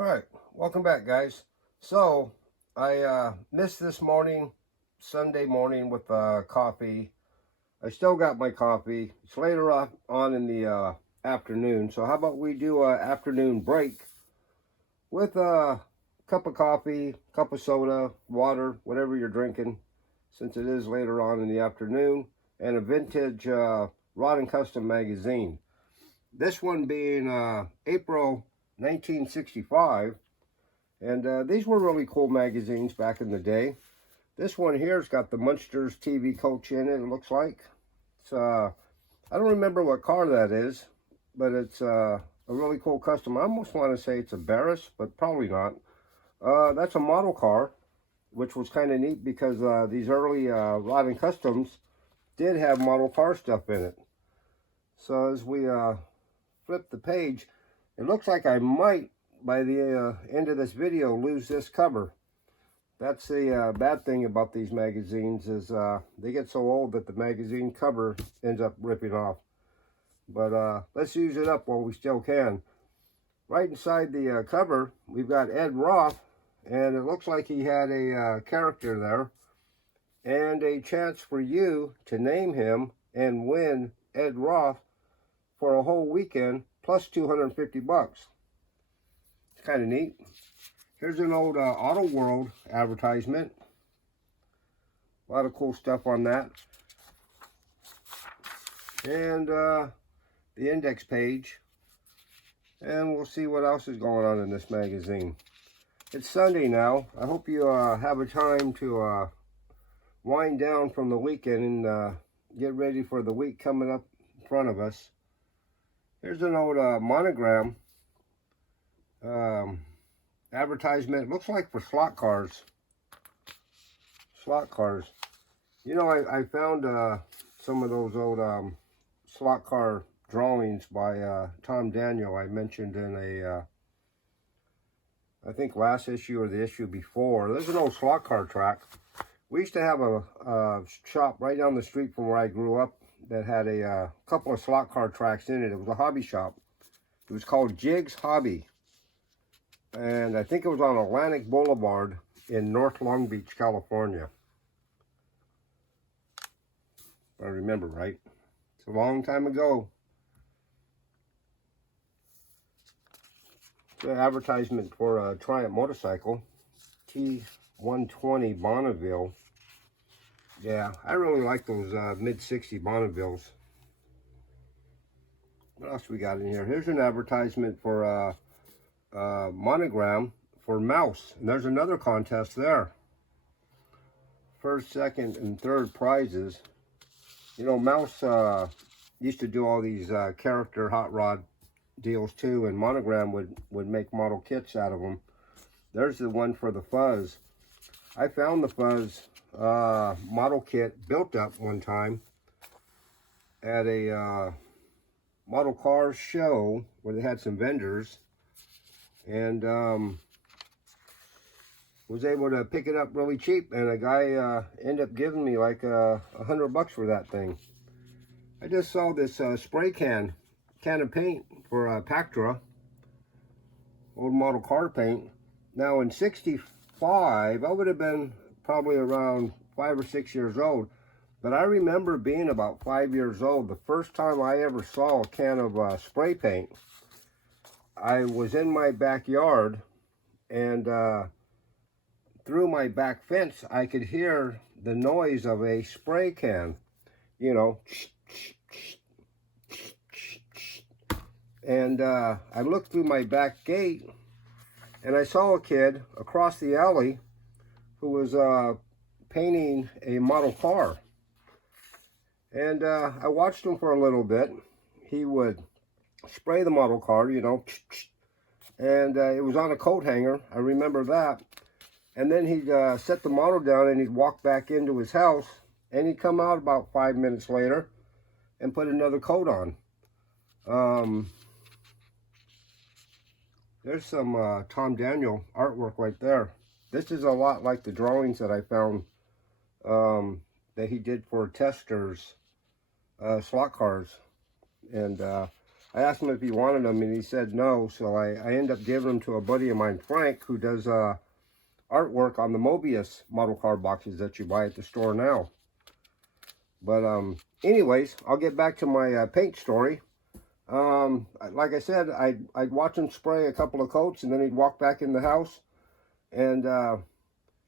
Alright, welcome back, guys. So, I missed this morning, Sunday morning, with coffee. I still got my coffee. It's later on in the afternoon, so how about we do an afternoon break with a cup of coffee, cup of soda, water, whatever you're drinking, since it is later on in the afternoon, and a vintage Rod and Custom magazine. This one being April 1965, and these were really cool magazines back in the day. This one here's got the Munsters TV coach in it, it looks like. It's I don't remember what car that is, but it's a really cool custom. I almost want to say it's a Barris, but probably not. That's a model car, which was kind of neat because these early Rod and Customs did have model car stuff in it. So as we flip the page, it looks like I might, by the end of this video, lose this cover. That's the bad thing about these magazines, is they get so old that the magazine cover ends up ripping off. But let's use it up while we still can. Right inside the cover, we've got Ed Roth, and it looks like he had a character there, and a chance for you to name him and win Ed Roth for a whole weekend, plus 250 bucks. It's kind of neat. Here's an old Auto World advertisement. A lot of cool stuff on that. And the index page. And we'll see what else is going on in this magazine. It's Sunday now. I hope you have a time to wind down from the weekend and get ready for the week coming up in front of us. Here's an old monogram advertisement. Looks like for slot cars. Slot cars. You know, I found some of those old slot car drawings by Tom Daniel. I mentioned in a, I think last issue or the issue before. There's an old slot car track. We used to have a shop right down the street from where I grew up that had a couple of slot car tracks in it. It was a hobby shop. It was called Jig's Hobby. And I think it was on Atlantic Boulevard in North Long Beach, California. If I remember right. It's a long time ago. It's an advertisement for a Triumph motorcycle. T120 Bonneville. Yeah, I really like those mid-60 Bonnevilles. What else we got in here? Here's an advertisement for monogram for Mouse. And there's another contest there. First, second, and third prizes. You know, Mouse used to do all these character hot rod deals too, and Monogram would make model kits out of them. There's the one for the Fuzz. I found the Fuzz model kit built up one time at a model car show where they had some vendors, and was able to pick it up really cheap, and a guy ended up giving me like $100 for that thing. I just saw this spray can of paint for Pactra, old model car paint. Now in '65, I would have been probably around 5 or 6 years old, but I remember being about 5 years old the first time I ever saw a can of spray paint. I was in my backyard, and through my back fence I could hear the noise of a spray can, you know, and I looked through my back gate and I saw a kid across the alley who was painting a model car. And I watched him for a little bit. He would spray the model car, you know, and it was on a coat hanger. I remember that. And then he'd set the model down and he'd walk back into his house, and he'd come out about 5 minutes later and put another coat on. There's some Tom Daniel artwork right there. This is a lot like the drawings that I found that he did for Testers slot cars. And I asked him if he wanted them, and he said no. So I ended up giving them to a buddy of mine, Frank, who does artwork on the Mobius model car boxes that you buy at the store now. But anyways, I'll get back to my paint story. Like I said, I'd watch him spray a couple of coats, and then he'd walk back in the house and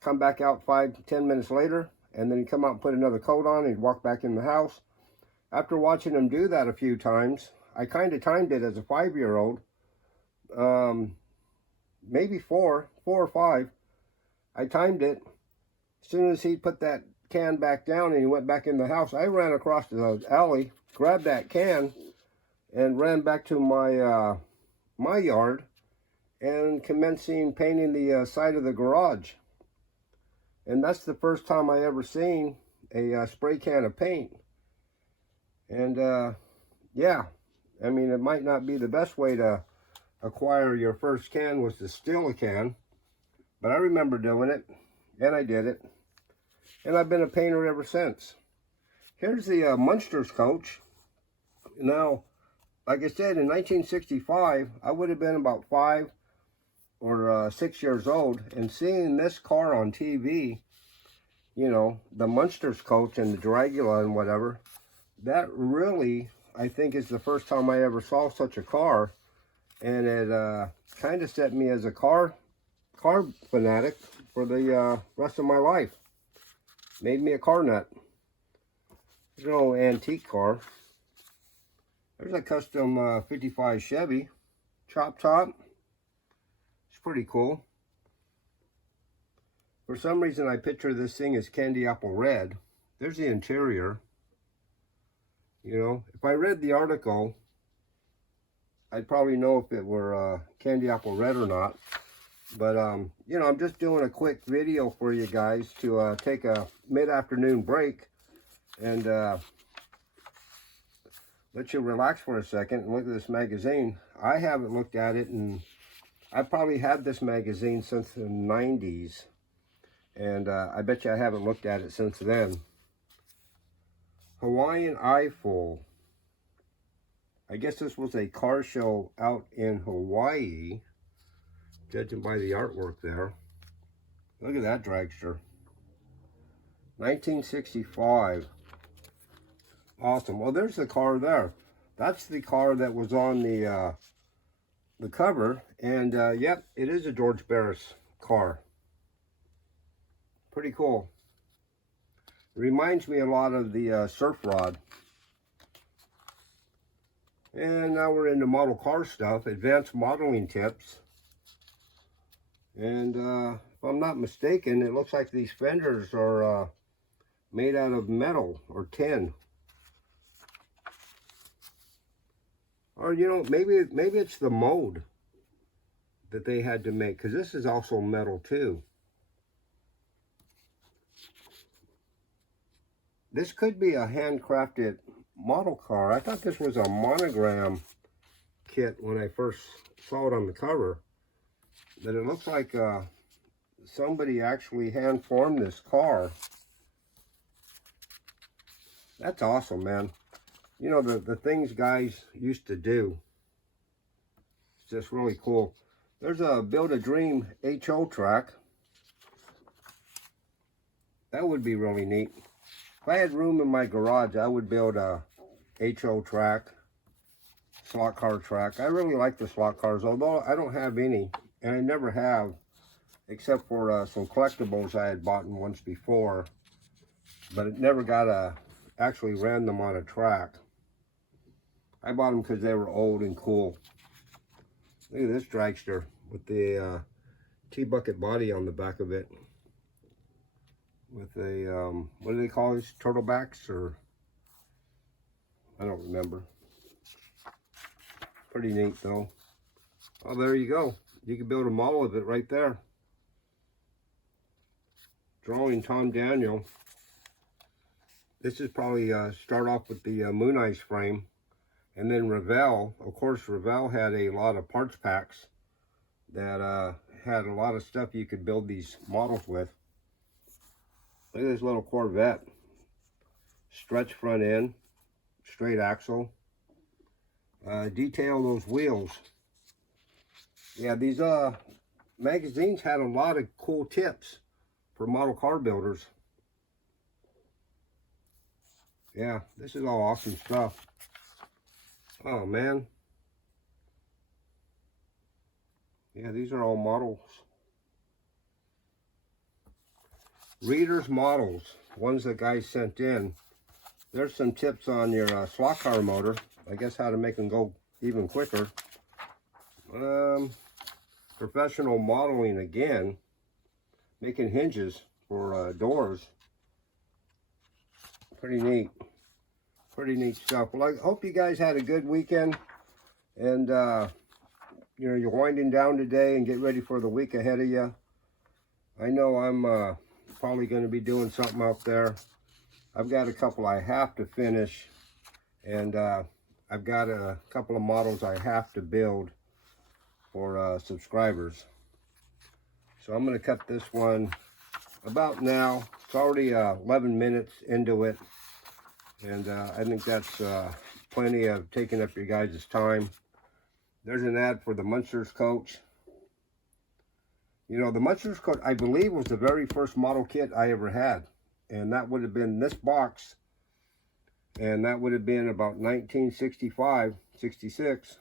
come back out 5-10 minutes later, and then he'd come out and put another coat on, and he'd walk back in the house. After watching him do that a few times, I kind of timed it as a 5-year-old, maybe four or five. I timed it. As soon as he put that can back down and he went back in the house, I ran across the alley, grabbed that can, and ran back to my my yard and commencing painting the side of the garage. And that's the first time I ever seen a spray can of paint. And yeah, I mean, it might not be the best way to acquire your first can was to steal a can, but I remember doing it, and I did it, and I've been a painter ever since. Here's the Munsters coach. Now, like I said, in 1965, I would have been about 5 or 6 years old, and seeing this car on TV, you know, the Munsters coach and the Dragula and whatever, that really, I think, is the first time I ever saw such a car, and it kind of set me as a car fanatic for the rest of my life. Made me a car nut. There's an old antique car. There's a custom 55 Chevy, chop top. It's pretty cool. For some reason, I picture this thing as candy apple red. There's the interior. You know, if I read the article, I'd probably know if it were candy apple red or not. But, you know, I'm just doing a quick video for you guys to take a mid-afternoon break and let you relax for a second and look at this magazine. I haven't looked at it, and I've probably had this magazine since the 90s. And I bet you I haven't looked at it since then. Hawaiian Eyeful. I guess this was a car show out in Hawaii, judging by the artwork there. Look at that dragster. 1965. Awesome. Well, there's the car there. That's the car that was on the cover. And, yep, it is a George Barris car. Pretty cool. Reminds me a lot of the Surf Rod. And now we're into model car stuff, advanced modeling tips. And if I'm not mistaken, it looks like these fenders are made out of metal or tin. Or, you know, maybe it's the mold that they had to make, because this is also metal too. This could be a handcrafted model car. I thought this was a monogram kit when I first saw it on the cover. But it looks like somebody actually hand formed this car. That's awesome, man. You know, the things guys used to do. It's just really cool. There's a Build a Dream HO track. That would be really neat. If I had room in my garage, I would build a HO track, slot car track. I really like the slot cars, although I don't have any, and I never have, except for some collectibles I had bought once before, but it never got actually ran them on a track. I bought them because they were old and cool. Look at this dragster with the T-bucket body on the back of it. With a, what do they call these? Turtlebacks, or I don't remember. Pretty neat though. Oh, there you go. You can build a model of it right there. Drawing Tom Daniel. This is probably start off with the Moon Eyes frame. And then Revell, of course, Revell had a lot of parts packs that had a lot of stuff you could build these models with. Look at this little Corvette. Stretch front end, straight axle. detail those wheels. Yeah, these magazines had a lot of cool tips for model car builders. Yeah, this is all awesome stuff. Oh man. Yeah, these are all models. Readers models, ones that guys sent in. There's some tips on your slot car motor. I guess how to make them go even quicker. Professional modeling again. Making hinges for doors. Pretty neat. Pretty neat stuff. Well, I hope you guys had a good weekend. And, you know, you're winding down today and get ready for the week ahead of you. I know I'm probably going to be doing something out there. I've got a couple I have to finish. And I've got a couple of models I have to build for subscribers. So I'm going to cut this one about now. It's already 11 minutes into it. And I think that's plenty of taking up your guys' time. There's an ad for the Munsters coach. You know, the Munsters coach, I believe, was the very first model kit I ever had. And that would have been this box. And that would have been about 1965, 66.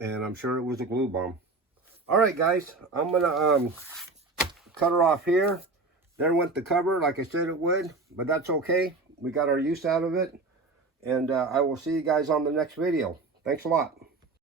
And I'm sure it was a glue bomb. All right, guys, I'm going to cut her off here. There went the cover like I said it would, but that's okay. We got our use out of it. And I will see you guys on the next video. Thanks a lot.